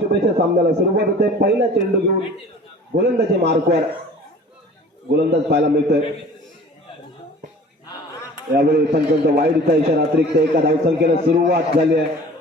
शुभेच्छा सामन्याला सुरुवात होते. पहिला चेंडू घेऊन गोलंदाजी मार्कवर गोलंदाज पाहायला मिळतोय. यावेळी पंचांचा वाईडचा इशारा अतिरिक्त एका धावसंख्येनं सुरुवात झाली आहे.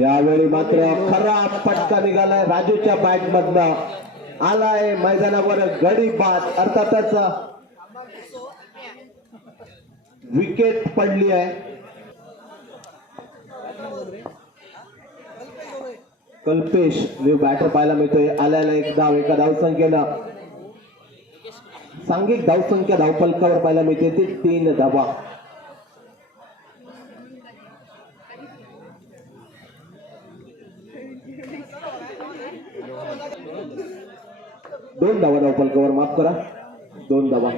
यावेळी मात्र खरा फटका निघालाय राजूच्या बॅट मधनं. आलाय मैदानावर गडी बाद. अर्थातच विकेट पडली आहे. कल्पेश न्यू बॅटर पाहायला मिळतोय. आल्याला एक धाव एका धावसंख्येनं. सांघिक धावसंख्या धावफलकावर पाहायला मिळते ती 3 धावा. दोन धावा धावफलकावर, माफ करा, 2 धावा.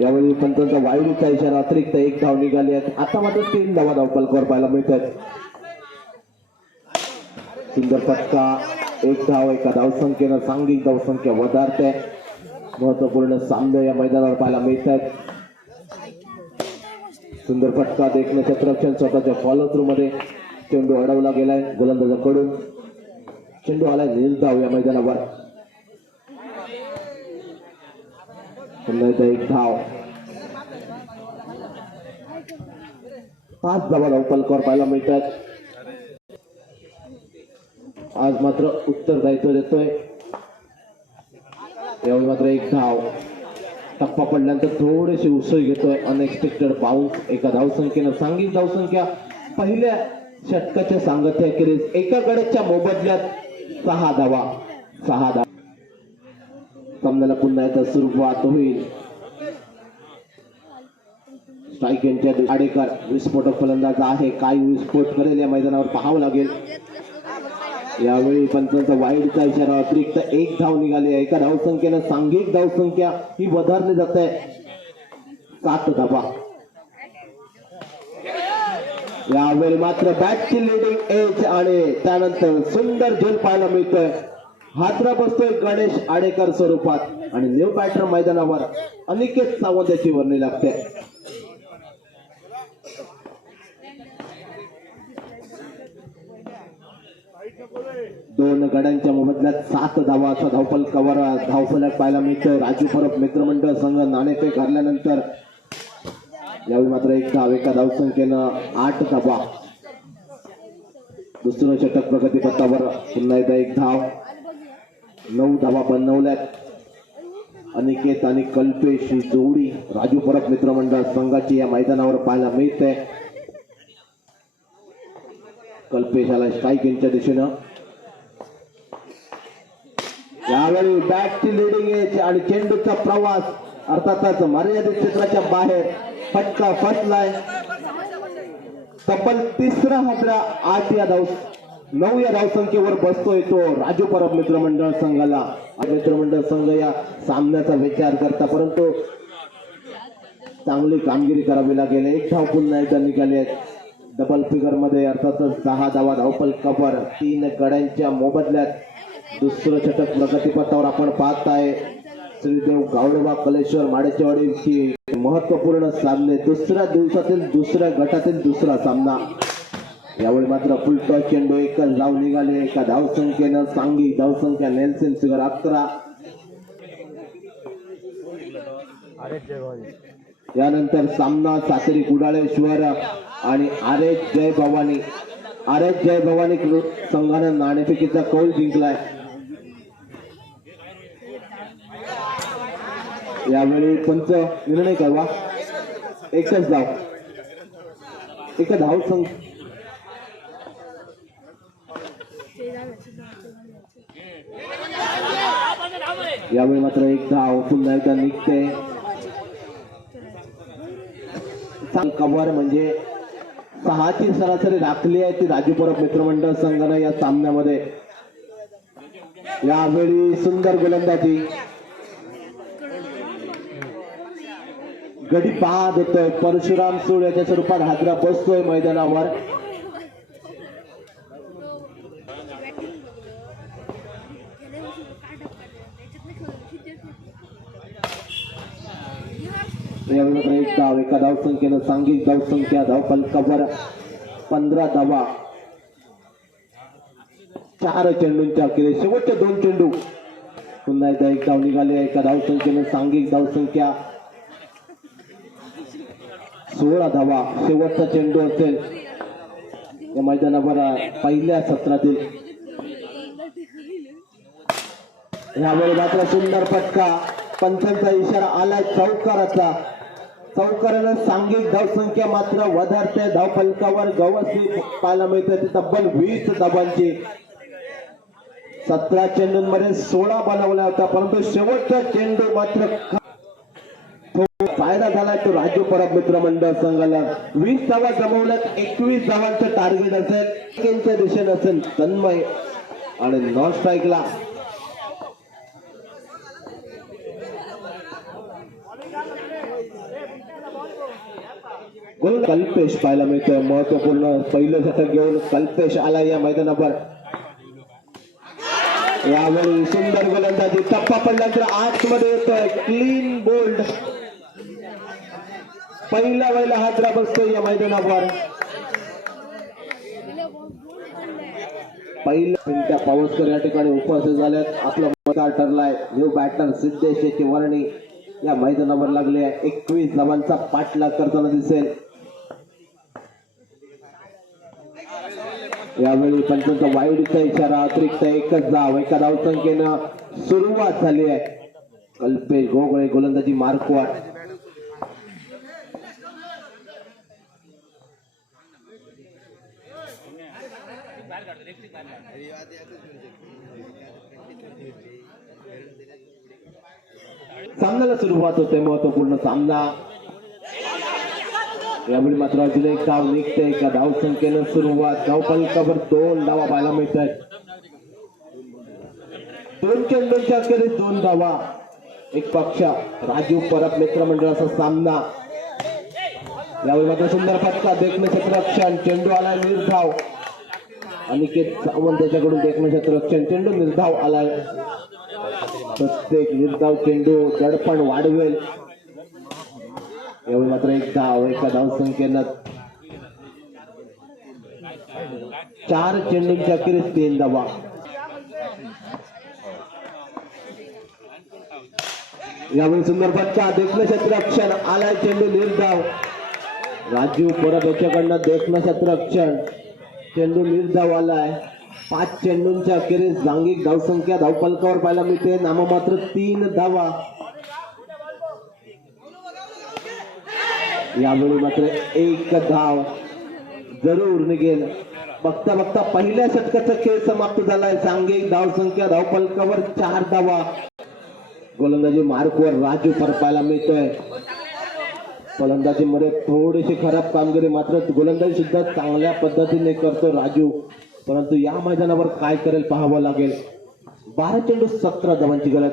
यावेळी पंचांचा वाईडचा इशारा अतिरिक्त एक धाव निघाली आहे. आता मात्र 3 धावा धावफलकावर पाहायला मिळतात. सुंदर फटका, एक धाव एका धावसंख्येनं सांघिक धावसंख्या वधारते. महत्वपूर्ण सामने या मैदानावर पाहायला मिळतात. सुंदर फटका देखणं क्षेत्ररक्षण स्वतःच्या फॉलो थ्रू मध्ये चेंडू अडवला गेलाय गोलंदाजाकडून. चेंडू आलाय निर्धाव या मैदानावर. एक धाव, 5 धावा धावफलकावर पाहायला मिळतात. आज मात्र उत्तरदायित्व देतोय. यावेळी मात्र एक धाव. टप्पा पडल्यानंतर थोडीशी उसळ घेतोय. अनएक्सपेक्टेड बाउन्स एका धावसंख्येनं सांघिक धावसंख्या पहिल्या षटकाच्या सांगत्याखेरीज एका गड्याच्या मोबदल्यात 6 धावा. सामन्याला पुन्हा एकदा सुरुवात होईल. स्ट्राईक यांच्या आडेकर विस्फोटक फलंदाज आहे. काय विस्फोट करेल या मैदानावर पाहावं लागेल. यावेळी पंचांचा वाईडचा इशारा अतिरिक्त एक धाव निघाली आहे. एका धावसंख्येनं सांघिक धावसंख्या ही वधारली जाते 7 धावा. यावेळी मात्र बॅटची लिडिंग एज आणि त्यानंतर सुंदर झेल पाहायला मिळतोय. हादरा बसतोय गणेश आडेकर स्वरूपात आणि न्यू बॅटर मैदानावर अनिकेत सावंत याची वर्णी लागते. दोन गड्यांच्या मोबदल्यात 7 धावा असा धावफलकावर धावफलक पाहायला मिळतोय. राजू परब मित्रमंडळ संघ नाणेफेक हरल्यानंतर यावेळी मात्र एक धाव एका धावसंख्येनं 8 धावा. दुसरं षटक प्रगतीपथावर. पुन्हा एकदा एक धाव. 9 धावा बनवल्यात. अनिकेत आणि कल्पेश ही जोडी राजू परब मित्रमंडळ संघाची या मैदानावर पाहायला मिळते. कल्पेश आला स्ट्राईक यांच्या दिशेनं. यावेळी बॅटची लिडिंग एज आणि चेंडूचा प्रवास अर्थातच मर्यादित क्षेत्राच्या बाहेर. फटका फसलाय. तब्बल 3रा हादरा 9 या धावसंख्येवर बसतोय तो राजू परब मित्रमंडळ संघाला. मित्रमंडळ संघ या सामन्याचा विचार करता परंतु चांगली कामगिरी करावी लागेल. एक धाव पुन्हा एकदा निघाली आहे. डबल फिगर मध्ये अर्थातच 6 धावा धावफलकावर 3 गड्यांच्या मोबदल्यात. दुसरं षटक प्रगतीपथावर आपण पाहताय. श्रीदेव गावडवा कलेश्वर माडेचेवाडीची महत्वपूर्ण सामने. दुसऱ्या दिवसातील दुसऱ्या गटातील दुसरा सामना. यावेळी मात्र फुलटॉस चेंडू एकच धाव निघाले एका धावसंख्येनं. सांघिक धावसंख्या नेल्सन फिगर 11. यानंतर सामना सासरी कुडाळेश्वर आणि आरएच जय भवानी संघानं नाणेफेकीचा कौल जिंकलाय. यावेळी पंच निर्णय करावा. एकच धाव एका धावसंख्या. यावेळी मात्र एक धाव पुन्हा एकदा निघते. कव्हर म्हणजे 6ची सरासरी राखली आहे ती राजू परब मित्रमंडळ संघानं या सामन्यामध्ये. यावेळी सुंदर गोलंदाजी. गडी बाद होतोय. परशुराम सूळ याच्या स्वरूपात हादरा बसतोय मैदानावर. यावेळी एक धाव, एका धावसंख्येनं सांघिक धावसंख्या धावफलकावर 15 धावा. 4 चेंडूंच्या अखेरीस शेवटचे 2 चेंडू. पुन्हा एकदा एक धाव निघाली. एका धावसंख्येनं सांघिक धावसंख्या 16 धावा. शेवटचा चेंडू असेल या मैदानावर पहिल्या सत्रातील. यावेळी मात्र सुंदर फटका. पंचांचा इशारा आलाय चौकाराचा. चौकारानं सांघिक धावसंख्या मात्र वधारते. धावफलकावर गवसणी पाहायला मिळते ती तब्बल 20 धावांची. 17 चेंडूंमध्ये 16 बनवला होता, परंतु शेवटचा चेंडू मात्र फायदा झाला तो राजू परब मित्र मंडळ संघाला. 20 धावा जमवल्यात. 21 धावांचं टार्गेट असेल. दिशेने असेल तन्मय आणि नॉन स्ट्राईकला कल्पेश पाहायला मिळतोय. महत्वपूर्ण पहिलं शतक घेऊन कल्पेश आला या मैदानावर. यावेळी सुंदर गोलंदाजी. टप्पा पडल्यानंतर आतमध्ये येतोय. Clean bowled. पहिला हादरा बसतोय या मैदानावर. पहिल्या मिनिटा पावसकर या ठिकाणी उपस्थित झाल्यात. आपला मतदार ठरलाय. न्यू बॅटर सिद्धेश वर्णी या मैदानावर लागले. 21 धावांचा पाठलाग करताना दिसेल. यावेळी पंचांचा वाईडचा इशारा. अतिरिक्त एकच धाव. एका धावसंख्येनं सुरुवात झाली आहे. कल्पेश गोगळे गोलंदाजी मार्कवाड. सामन्याला सुरुवात होते. महत्वपूर्ण सामना. यावेळी मात्र अजून एक धाव निघते. एका धावसंख्येनं सुरुवात. धावफलकावर 2 धावा पाहायला मिळत आहेत. 2 चेंडूंच्या अखेरीस 2 धावा. एक पक्ष. राजू परब मित्रमंडळाचा सामना. यावेळी मात्र सुंदर फटका. देखणे क्षेत्ररक्षण. चेंडू आला निर्धाव. अनिकेत सावंत त्याच्याकडून देखणे क्षेत्ररक्षण. चेंडू निर्धाव आला. प्रत्येक निर्धाव चेंडू दडपण वाढवेल. यावेळी मात्र एक धाव. एका धावसंख्येनं 4 चेंडूंच्या अखेरीस 3 धावा. यावेळी सुंदर फटका. देखणे क्षेत्ररक्षण आलाय. चेंडू निर्धाव. राजू परब याच्याकडनं देखणे क्षेत्ररक्षण. चेंडू निर्धाव आलाय. 5 चेंडूंच्या अखेरीस सांघिक धावसंख्या धावफलकावर पाहायला मिळते. नाममात्र 3 धावा. यावेळी मात्र एक धाव जरूर निघेल. बघता बघता पहिल्या षटकाचा खेळ समाप्त झालाय. सांघिक धावसंख्या धावफलकावर 4 धावा. गोलंदाजी मार्कवर राजू परब पाहायला मिळतोय. फलंदाजीमध्ये थोडीशी खराब कामगिरी, मात्र गोलंदाजी सुद्धा चांगल्या पद्धतीने करतो राजू. परंतु या मैदानावर काय करेल पाहावं लागेल. 12 चेंडू 17 धावांची गरज.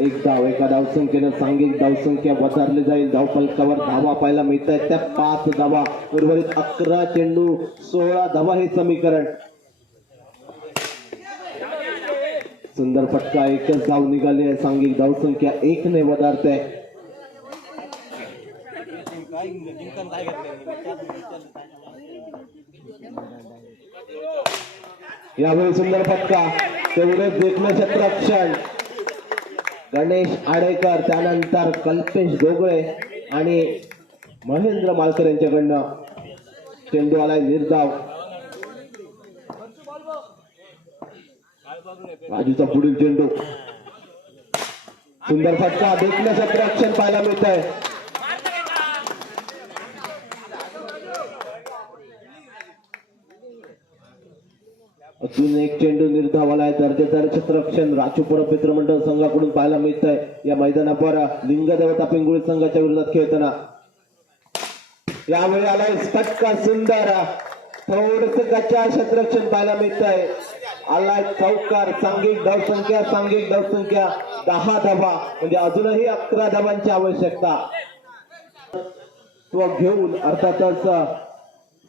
एक धाव. एका धावसंख्येनं सांघिक धावसंख्या वधारली जाईल. धावफलकावर धावा पाहायला मिळत आहेत त्या 5 धावा. उर्वरित 11 चेंडू 16 धावा हे समीकरण. सुंदर फटका. एकच धाव निघाली आहे. सांघिक धावसंख्या 1 ने वधारते. यावेळी सुंदर फटका. तेवढेच देखणे क्षेत्ररक्षण. गणेश आडेकर, त्यानंतर कल्पेश गोगळे आणि महेंद्र मालकर यांच्याकडनं. चेंडू आलाय निर्धाव. राजूचा पुढील चेंडू. सुंदर फटका. देखणे क्षेत्ररक्षण पाहायला मिळत आहे. अजून एक चेंडू निर्धाव आलाय. दर्जेदार क्षेत्ररक्षण राजू परब मित्रमंडळ संघाकडून पाहायला मिळत आहे या मैदानावर. लिंगदेवता पिंगुळी संघाच्या विरोधात खेळताना. यावेळी आलाय फटका. सुंदर. थोडस गच्चा क्षेत्ररक्षण पाहायला मिळत आहे. आलाय चौकार. सांघिक धावसंख्या 10 धावा. म्हणजे अजूनही 11 धावांची आवश्यकता. तो घेऊन अर्थातच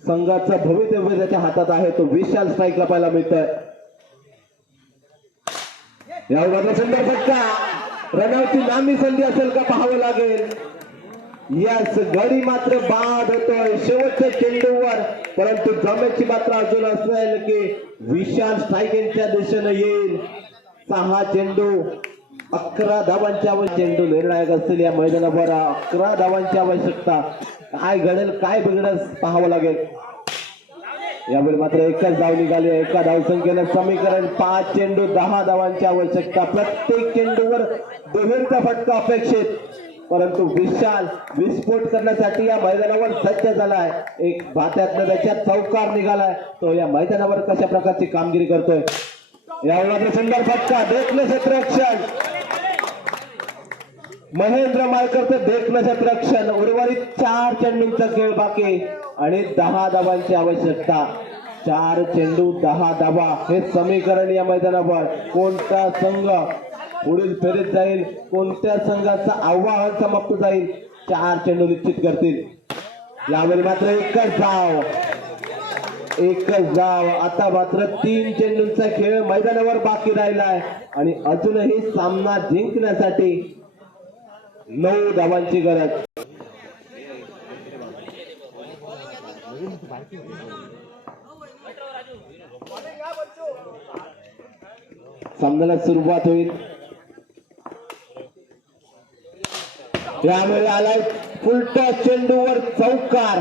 संघाचा भवितव्य त्याच्या हातात आहे. तो विशाल स्ट्राईकला पाहायला मिळतोय. यावर सुंदर फटका. रनआउटची लांबी संधी असेल का पाहावं लागेल. यस, गडी मात्र बाद होतोय शेवटच्या चेंडूवर, परंतु जमेची मात्र अजून असेल की विशाल स्ट्रायकिंगच्या दिशेने येईल. 6 चेंडू 11 धावांची आवश्यकता. चेंडू निर्णायक असतील या मैदानावर. 11 धावांची आवश्यकता. काय घडेल काय बिघडेल पाहावं लागेल. यावेळी मात्र एकच धाव निघाली. एका धावसंख्येनं समीकरण. 5 चेंडू 10 धावांची आवश्यकता. प्रत्येक चेंडूवर दुहेरीचा फटका अपेक्षित, परंतु विशाल विस्फोट करण्यासाठी या मैदानावर सज्ज झालाय. एक भात्यातनं त्याच्यात चौकार निघालाय. तो या मैदानावर कशा प्रकारची कामगिरी करतोय. यावेळी मात्र सुंदर फटका. देखणं क्षेत्ररक्षण महेंद्र माळकरचं देखणं क्षेत्ररक्षण. उर्वरित 4 चेंडूंचा खेळ बाकी आणि 10 धावांची आवश्यकता. 4 चेंडू 10 धावा हे समीकरण या मैदानावर. कोणता संघ पुढील फेरीत जाईल, कोणत्या संघाचं आव्हान समाप्त जाईल, 4 चेंडू निश्चित करतील. यावेळी मात्र एकच धाव. आता मात्र 3 चेंडूंचा खेळ मैदानावर बाकी राहिलाय आणि अजूनही सामना जिंकण्यासाठी 9 धावांची गरज. सामन्याला सुरुवात होईल. यावेळी आलाय फुलटॉस चेंडूवर चौकार.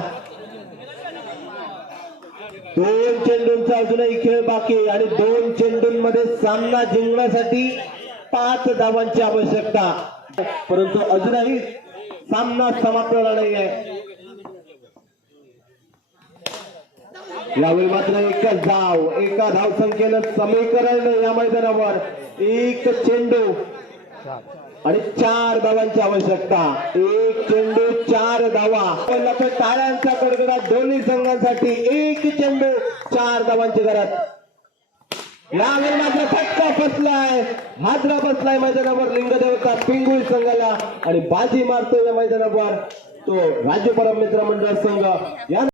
2 चेंडूंचा अजूनही खेळ बाकी आणि 2 चेंडूंमध्ये सामना जिंकण्यासाठी 5 धावांची आवश्यकता, परंतु अजूनही सामना समाप्त झाला नाहीये. यावेळी मात्र एकच धाव. एका धावसंख्येनं समीकरण या मैदानावर. 1 चेंडू आणि 4 धावांची आवश्यकता. 1 चेंडू 4 धावा. टाळ्यांचा कडकडाट दोन्ही संघांसाठी. 1 चेंडू 4 धावांची गरज. यावेळी मात्र फटका बसलाय, हादरा बसलाय मैदानावर लिंगदेवता पिंगुळी संघाला आणि बाजी मारतोय या मैदानावर तो राज्य परम मित्र मंडळ संघ. या